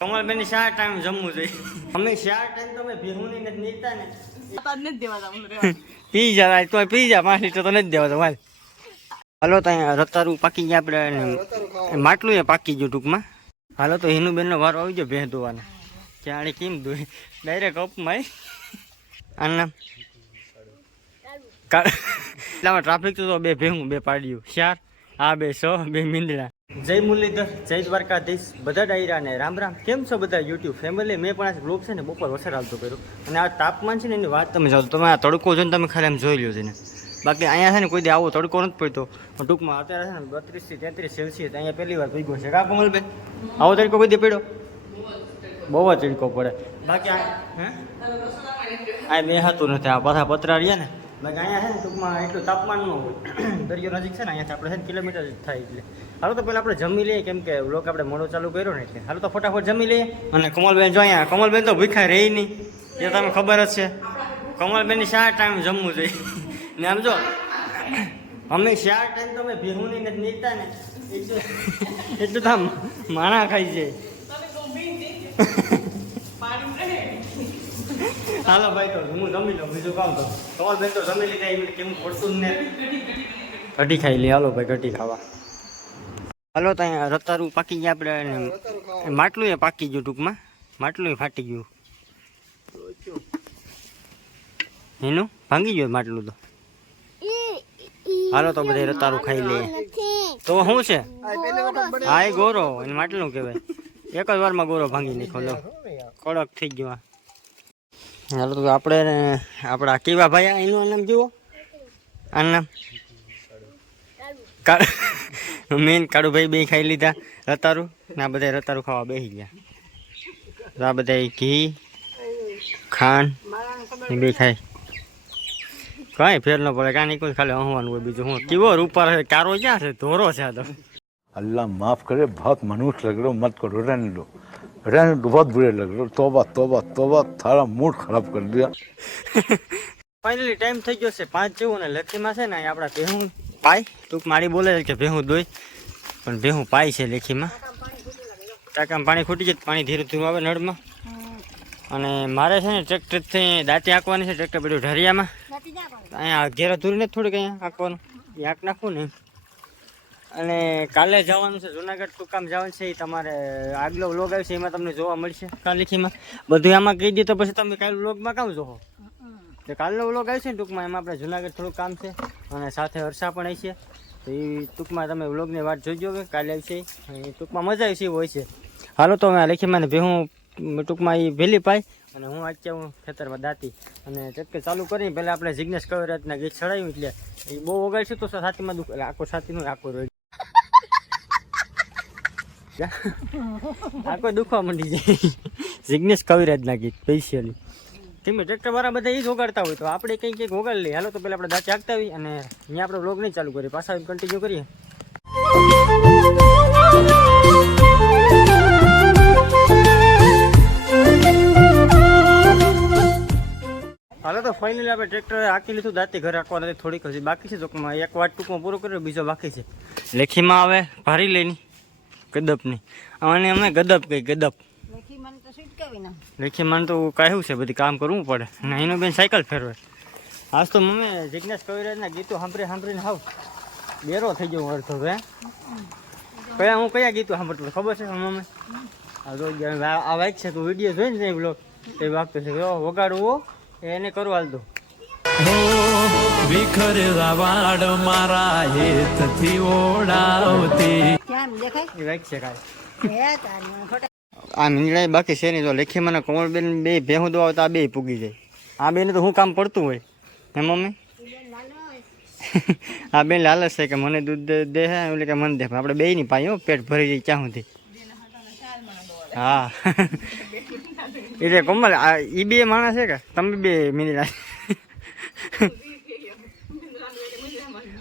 કમલબેન ચાર ટાઈમ જમવું જોઈએ? અમે ચાર ટાઈમ તમે ભીહુની નથી નીકતા ને. પી જા તો પી જા પાંચ લીટર તો નથી દેવા તો હાલ. હાલો ત્યાં રતારું પાકી ગયા આપણે માટલું એ પાકી ગયું ટૂંકમાં. હાલો તો હિનુબેનનો વારો આવી ગયો ભેં ધોવાનો. ક્યારે કેમ ધોઈ? ડાયરેક્ટ કપમાં આના એટલામાં ટ્રાફિક તો બે ભેહું બે પાડ્યું. ચાર આ બે સો બે મીંદડા. જય મુરલીધર, જય દ્વારકાધીશ. બધા ડાયરા ને રામ રામ. કેમ છો બધા યુટ્યુબ ફેમિલી મેં પણ આ બ્લોગ છે ને, બપોર વરસાદ આવતો કર્યો અને આ તાપમાન છે ને, એની વાત તમે જાઓ તમે આ તડકો જોઈને તમે ખાલી એમ જોઈ લ્યો છે ને બાકી અહીંયા છે ને, કોઈ દી આવો તડકો નથી પડતો. પણ ટૂંકમાં અત્યારે છે ને, બત્રીસથી તેત્રીસ સેલ્સિયસ અહીંયા પહેલી વાર ભેગો છે. કા કોમલભાઈ આવો તડકો કોઈ દી પડ્યો? બહુ જ તડકો પડે. બાકી આ મેં હતું નથી, આ પાછા પતરા રહ્યા ને. બાકી અહીંયા છે ને ટૂંકમાં એટલું તાપમાન હોય. દરિયો નજીક છે ને અહીંયાથી આપણે છે ને કિલોમીટર થાય એટલે. હાલો તો પહેલાં આપણે જમી લઈએ, કેમ કે લોક આપણે મોડો ચાલુ કર્યો ને એટલે. હાલો તો ફટાફટ જમી લઈએ. અને કમલબેન જો અહીંયા, કમલબેન તો ભૂખા રહી નહીં. એ તમને ખબર જ છે. કમલબેનની શા ટાઈમ જમવું જોઈએ? ને આમ જો, અમે શા ટાઈમ તમે ભેહું નહીં નીકળતા ને. એટલું તો માણા ખાઈ જાય. હાલો ભાઈ, તો હું જમી લઉં, બીજું કામ તો તમારે ભાઈ તો જમી લીધા, એમ કેમ પડતું ને? ઘટી ખાઈ લે, હાલો ભાઈ ઘટી ખાવા. હાલો અહીંયા રતારું પાકી ગયા આપણે માટલું એ પાકી ગયું ટૂંકમાં. માટલું ફાટી ગયું. એનું? ભાંગી ગયું માટલું તો? હાલો, તો બધા રતારું ખાઈ લે. તો શું છે? હા, એ ગોરો, એને માટલું કહેવાય. એક જ વારમાં ગોરો ભાંગી નાખો લો. કડક થઈ ગયો. હાલો તો આપણે આપણા કેવા ભાઈ એનું નામ જુઓ આનું નામ મેન કાળુભાઈ બે ખાઈ લીધા રતારું ને આ બધા રતારું ખાવા બેસી ગયા આ બધા ઘી ખાંડ બે ખાય કઈ ફેર ન પડે કાંઈ કોઈ ખાલી હવાનું હોય બીજું હું કેવો ઉપર છે કારો ક્યાં છે ધોરો છે આ તો અલ્લાહ માફ કરે બહુ મનુષ્ય લગ રહો મત કરો રન લો दो रहने दो बहुत बुरे लग रहे हो तोबा तोबा तोबा थारा मूड खराब कर दिया ફાઇનલી ટાઈમ થઈ ગયો છે પાંચ જેવું ને લેખીમાં છે ને અહીં આપણા ભેહું પાય ટૂંક મારી બોલે છે કે ભેહું દોઈ પણ ભેહું પાય છે લેખીમાં ટાંકામાં પાણી ખૂટી જાય તો પાણી ધીરે ધીરે આવે નળમાં અને મારે છે ને ટ્રેક્ટરથી દાંતી આંકવાની છે ટ્રેક્ટર બધું ઢરિયામાં અહીંયા ઘેરા ધૂરીને જ થોડીક અહીંયા આંકવાનું એ આંક નાખવું ને અને કાલે જવાનું છે, જુનાગઢ ટૂંકામ જવાનું છે એ તમારે આગલો વ્લોગ આવશે એમાં તમને જોવા મળશે, કાલેથીમાં. બધું આમાં કહી તો પછી તમે કાલે વ્લોગમાં કામ જોવો તો કાલનો વ્લોગ આવશે ને ટૂંકમાં, એમાં આપણે જુનાગઢ થોડું કામ છે, અને સાથે હર્ષા પણ આવશે તો એ ટૂંકમાં તમે વ્લોગની વાત જોઈજો કે કાલે આવશે ટૂંકમાં મજા આવશે હોય છે. હાલો તો આ લેખીમાં ભેહું ટૂંકમાં એ વહેલી પાય, અને હું અત્યારે હું ખેતરમાં દાતી. અને ચટકે ચાલુ કરીને પહેલાં આપણે જિજ્ઞેશ કવિરાજના ગીત ચડાવ્યું એટલે એ બહુ ઓગાડશું તો સાથીમાં દુઃખ આખો સાથીનું આખો રોઈ આખો દુખવા માંડી જાય જિગ્નેશ કવિરાજના ગીત, સ્પેશિયલી. તમે ટ્રેક્ટર વાળા બધા એ જ ઓગાડતા હોય તો આપણે કંઈક કંઈક વગાડી લઈએ. હાલો તો પહેલાં આપણે દાંત આગતા હોય અને અહીંયા આપણે બ્લોગ નહીં ચાલુ કરીએ. પાછા કન્ટિન્યુ કરીએ. તો ફાઇનલી આપણે ટ્રેક્ટર હાકી લીધું દાંતી ઘરે રાખવા નથી થોડીક હજી બાકી છે. ચોકમાં એક વાત ટૂંકમાં પૂરો કર્યો બીજો બાકી છે. લેખીમાં આવે ભારી લેની ગદપની. અને અમે ગદપ કઈ ગદપ. લેખીમાં તો કહ્યું છે બધી કામ કરવું પડે. અને એનું બેન સાયકલ ફેરવે. આજ તો મમ્મી જિજ્ઞાસ કવિરાજના ગીતો સાંભળી સાંભળીને હાવ બેરો થઈ ગયો અર્થ હવે કયા હું કયા ગીતો સાંભળતો ખબર છે મમ્મી? આ જો આ વાઈક છે તું વીડિયો જોઈને ને બ્લોગ એ વાગતો છે વગાડવું. એને કરવા હાલ દો વિખરેલા વાડ મારા હેતથી ઓડાવતી. કેમ દેખાય? એ છે કાય હે આ મીંગળાઈ બાકી છે નહીં તો લેખી મને કોમળબેન બે ભેહું દો આવતા આ બે પૂગી જાય. આ બેને તો શું કામ પડતું હોય. હે મમ્મી? આ બેન લાલચ છે કે મને દૂધ દે- હે એટલે કે મને દે. આપણે બે નહીં પાઈ હો પેટ ભરી જાય ક્યાં સુધી? હા. એટલે કોમલ, આ ઈ બે માણસ છે કે? તમે બે મીંદડા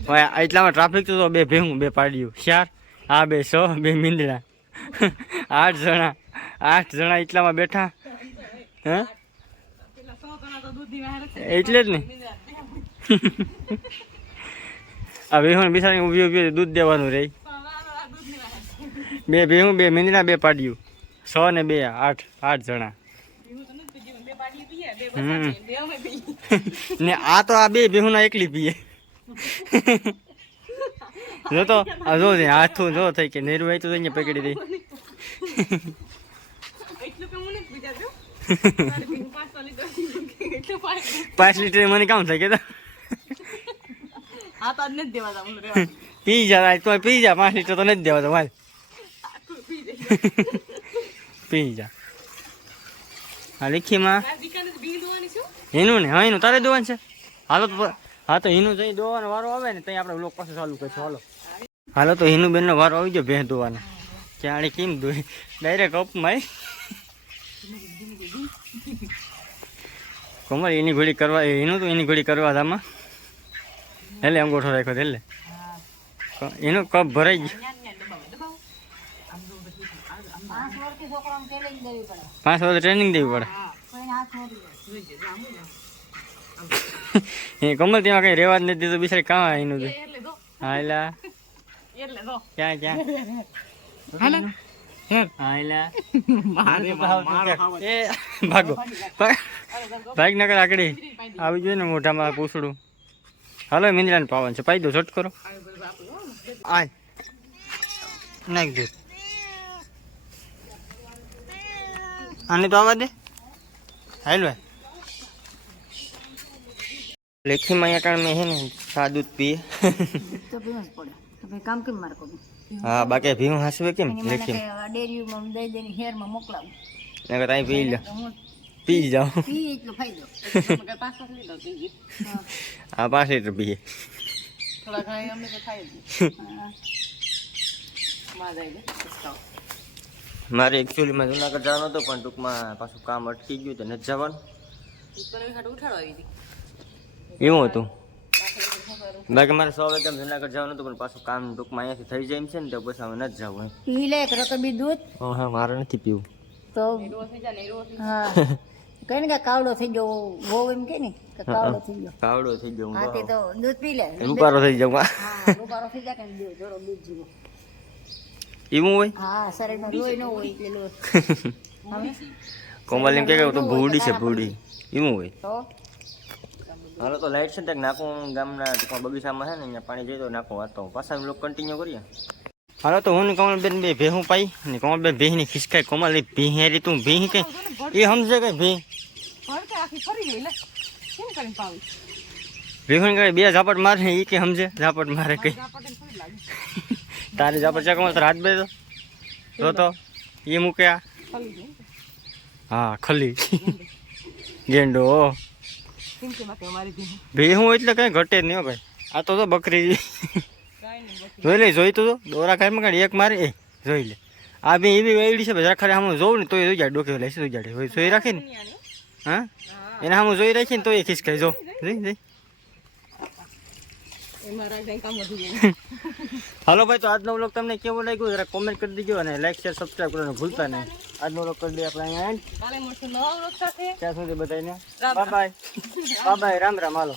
હવે એટલામાં ટ્રાફિક તો બે ભેગું, બે પાડ્યું. ચાર, આ બે સો, બે મિંદડા આઠ જણા આઠ જણા એટલામાં બેઠા. હે? એટલે જ ને. આ વેહું બિસાડી ઊભી ઊભી દૂધ દેવાનું રહી. બે ભેહું, બે મિંદડા બે પાડ્યું. સો ને બે આઠ આઠ જણા. હમ. ને આ તો આ બે ભેહુના એકલી પીએ. જો તો આ જો છે, હાથું જો થઈ કે નેરું હોય તો અહીંયા પકડી દઈ પાંચ લીટર મને કામ થાય કે હા તો આજ નથી દેવા જવાનું રેવા પી જા તો પી જા પાંચ લીટર તો નથી દેવા તો ભાઈ પી જા હા લીખીમાં દીકાને બી એનું ને હા એનું તારે દોવાનું છે? હાલો તો હા તો એનું જઈ દોવાનો વારો આવે ને ત્યાં આપણે લોક પાસે ચાલુ કરશું હાલો. હાલો તો હિનુ બેનનો વારો આવી ગયો ભેં દોવાનો. ક્યારે કેમ દોઈ ડાયરેક્ટ કપમાં કોમર એની ઘોડી કરવા એનું તો એની ઘોડી કરવા આમાં એટલે અંગોઠો રાખ્યો એટલે એનું કપ ભરાઈ ગયું. પાંચ વર્ષથી છોકરાને challenge દેવી પડે. પાંચ વર્ષ ટ્રેનિંગ દેવી પડે. એ કમલ ત્યાં કઈ રેવા જ નથી દીધું બિચારી કાં એનું હા એલા. એટલે ક્યાં ક્યાં? હા એ ભાગો. ભાગ નકર આકડી. આવી જોઈએ ને મોઢામાં પૂછડું. હાલો મિંદરાને પાવન છે. પાઈ દો ઝટ કરો. આ નાખ દે. આને તો આવવા દે. હાલ ભાઈ. લેખીમાં અહીંયા કારણે મેં હે ને સાદું જ પીએ. તો પીવું જ પડે. તો ભાઈ કામ કેમ મારે કરવું? હા બાકી ભીમ હાસવે કેમ? લેખી ડેરીમાં દઈ દઈને શહેરમાં મોકલાવું. નકર અહીં પી લો તો પી જાવ પી એટલો ફાયદો. પાછો લીધો પી હા પાંચ લીટર પીએ. થોડા ઘણા અમે તો થાય જ હા. માં જાય ને પસ્તાવો. મારે એકચ્યુઅલીમાં જુનાગઢ જવાનું હતું પણ ટૂંકમાં પાછું કામ અટકી ગયું તો નથી જવાનું. તને ખાટું ઉઠાડવા આવી હતી. એવું હતું? બાકી મારે સો વાગે જુનાગઢ જવાનું હતું પણ પાછું કામ ટૂંકમાં અહીંયાથી થઈ જાય છે ને તો પછી હવે નથી જવું પી લે એક રકબી દૂધ. હા હા મારે નથી પીવું. તો હા. કઈ ને કાવડો થઈ ગયો બહુ એમ કે ને કાવડો થઈ ગયો. કાવડો થઈ ગયો હા તે તો દૂધ પી લે. રૂપારો થઈ હા. રૂપારો થઈ જાય કે જોડો દૂધ જીવો. એવું હોય? હા શરીરમાં લોહી ન હોય એટલે લોહી. કોમલ એમ કે કે તો ભૂડી છે ભૂડી. એવું હોય? હાલો તો લાઈટ છે ત્યાં નાખું ગામના બગીચામાં છે ને અહીંયા પાણી જઈ તો નાખું તો. પાછા લોક કન્ટિન્યુ કરીએ. હાલો તો હું ને કમલબેન બે ભેહું પાઈ ને કમલબેન ભેહની ખિસકાય કોમલ એ ભેહેરી તું ભેહ કઈ એ સમજે કઈ કેમ કરીને પાવી? ભેહું બે ઝાપટ મારે એ કે સમજે ઝાપટ મારે કઈ ઝાપટે થોડી લાગે. તારી ઝાપટ છે કમલ તો હાથ બે તો તો? એ મૂક્યા? હા, ખલી. ગેંડો ભેહું એટલે કઈ ઘટે જ નહીં ભાઈ. આ તો બકરી. કાંઈ બસ જોઈ લે, જોઈ તો દોરા ખાઈ કાઢી એક મારે? એ, જોઈ લે. આ બે એવી વેડી છે જરા ખરે હું જોઉં ને તો એ જોઈ જાય, ડોકે લેશે જોઈ જાય. જોઈ રાખી ને? હા? એના હું જોઈ રાખી ને તો એ ખિસકાઈ જો, જોઈ જોઈ એમાં રાખ જાય કામ વધી જાય હાલો ભાઈ તો આજનો વ્લોગ તમને કેવો લાગ્યો? જરા કોમેન્ટ કરી દીજો અને લાઈક શેર સબસ્ક્રાઈબ કરવાનું ભૂલતા નહીં. આજનો વ્લોગ કરી દઈએ આપણે અહીંયા સાથે. ત્યાં સુધી બધાને bye by Ram Ram. Hello.